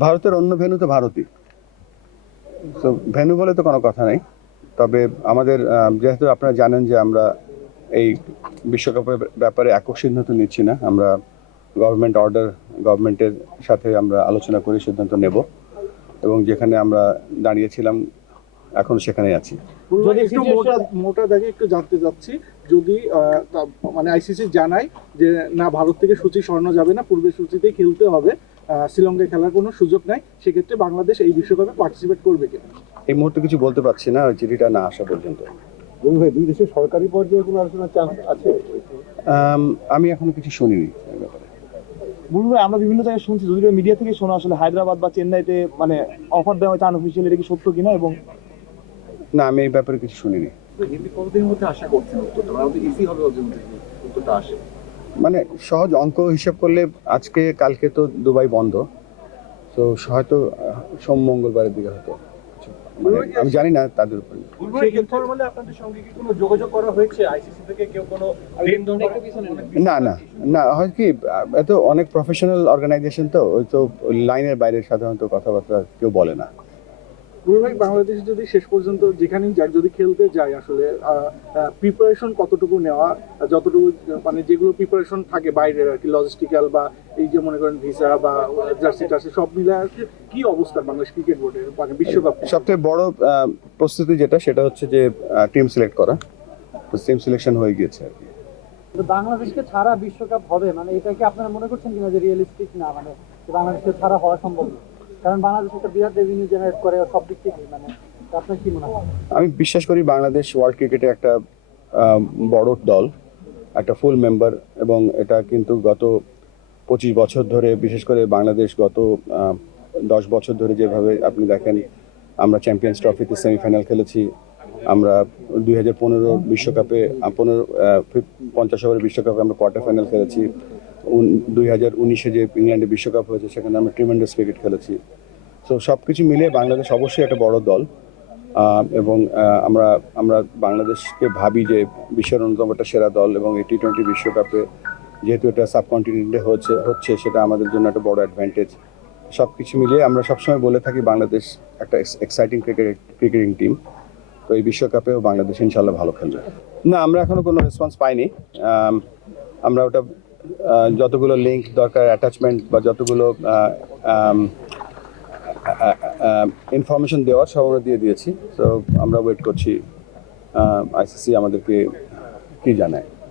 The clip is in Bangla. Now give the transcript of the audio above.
ভারতের অন্য ভেন্যু তো ভারতই, তো ভেন্যু বলে তো কোনো কথা নেই। তবে আমাদের যেহেতু আপনারা জানেন যে আমরা এই বিশ্বকাপের ব্যাপারে একক সিদ্ধান্ত নিচ্ছি না, আমরা গভর্নমেন্টের সাথে আমরা আলোচনা করে সিদ্ধান্ত নেব এবং যেখানে আমরা দাঁড়িয়েছিলাম এখন সেখানেই আছি। যদি একটু মোটা দাগে একটু জানতে চাচ্ছি, যদি মানে আইসিসি জানায় যে না ভারত থেকে সূচি সরানো যাবে না, পূর্বের সূচিতে খেলতে হবে, শ্রীলঙ্কায় খেলার কোনো সুযোগ নাই, সেক্ষেত্রে বাংলাদেশ এই বিশ্বকাপে পার্টিসিপেট করবে কিনা? এই মুহূর্তে কিছু বলতে পারছি না, ওই চিঠিটা না আসা পর্যন্ত। ভাই, দুই দেশের সরকারি পর্যায়ে কোনো আলোচনার চান্স আছে? আমি এখনো কিছু শুনিনি এই ব্যাপারে। বুলবুল ভাই, আমরা বিভিন্ন জায়গায় শুনছি, যদিও মিডিয়া থেকে শোনা, আসলে হায়দ্রাবাদ বা চেন্নাইতে মানে অফার দেওয়া হয়েছে আনঅফিসিয়াল, এটা কি সত্য কিনা? এবং না, আমি এই ব্যাপারে কিছু শুনিনি। কতদিনের মধ্যে আশা করছেন উত্তরটা? ইসি হবে উত্তরটা আসে? মানে সহজ অঙ্ক হিসেব করলে আজকে কালকে তো দুবাই বন্ধ, তো হয়তো সোম মঙ্গলবারের দিকে হয়তো মানে আমি জানি না তাদের উপর। আপনাদের সঙ্গে কি কোনো যোগাযোগ করা হয়েছে আইসিসি থেকে? কেউ কোনো না না না, হয় কি এত অনেক প্রফেশনাল অর্গানাইজেশন, তো ওই তো লাইনের বাইরে সাধারণত কথাবার্তা কেউ বলে না। ভাই, বাংলাদেশ যদি শেষ পর্যন্ত যেখানেই যাক, যদি খেলতে যায়, আসলে প্রিপারেশন কতটুকু নেওয়া, যতটুকু মানে যেগুলো প্রিপারেশন থাকে বাইরের আর কি, লজিস্টিক্যাল বা এই যে মনে করেন ভিসা বা জার্সি টার্সি সব মিলে আর কি অবস্থা বাংলাদেশ ক্রিকেট বোর্ডের মানে বিশ্বকাপ? সবথেকে বড় প্রস্তুতি সেটা হচ্ছে যে টিম সিলেক্ট করা, টিম সিলেকশন হয়ে গিয়েছে আর কি। বাংলাদেশকে ছাড়া বিশ্বকাপ হবে, মানে এটা কি আপনারা মনে করছেন কিনা যে রিয়েলিস্টিক না, মানে বাংলাদেশকে ছাড়া হওয়া সম্ভব না? কারণ বাংলাদেশ একটা বিরাট রেভিনিউ জেনারেট করে সব দিক থেকে, মানে আপনার কি মনে হয়? আমি বিশ্বাস করি বাংলাদেশ ওয়ার্ল্ড ক্রিকেটে একটা বড় দল, একটা ফুল মেম্বার, এবং এটা কিন্তু গত 25 বছর ধরে, বিশেষ করে বাংলাদেশ গত 10 বছর ধরে যেভাবে আপনি দেখেন, আমরা চ্যাম্পিয়ন্স ট্রফিতে সেমিফাইনাল খেলেছি, আমরা 2015 বিশ্বকাপে 50 ওভারের বিশ্বকাপে আমরা কোয়ার্টার ফাইনাল খেলেছি, 2019-এ যে ইংল্যান্ডে বিশ্বকাপ হয়েছে সেখানে আমরা ট্রিমেন্ডাস ক্রিকেট খেলেছি। সো সব কিছু মিলিয়ে বাংলাদেশ অবশ্যই একটা বড় দল, এবং আমরা আমরা বাংলাদেশকে ভাবি যে বিশ্বের অন্যতম একটা সেরা দল, এবং এই টি-20 বিশ্বকাপে যেহেতু এটা সাবকন্টিনেন্টে হচ্ছে সেটা আমাদের জন্য একটা বড় অ্যাডভান্টেজ। সব কিছু মিলিয়ে আমরা সবসময় বলে থাকি বাংলাদেশ একটা এক্সাইটিং ক্রিকেটিং টিম, তো এই বিশ্বকাপেও বাংলাদেশ ইনশাল্লাহ ভালো খেলবে। না, আমরা এখনো কোনো রেসপন্স পাইনি। আমরা ওটা যতগুলো লিঙ্ক দরকার, অ্যাটাচমেন্ট বা যতগুলো ইনফরমেশন দেওয়ার সব আমরা দিয়ে দিয়েছি, তো আমরা ওয়েট করছি আইসিসি আমাদেরকে কি জানায়।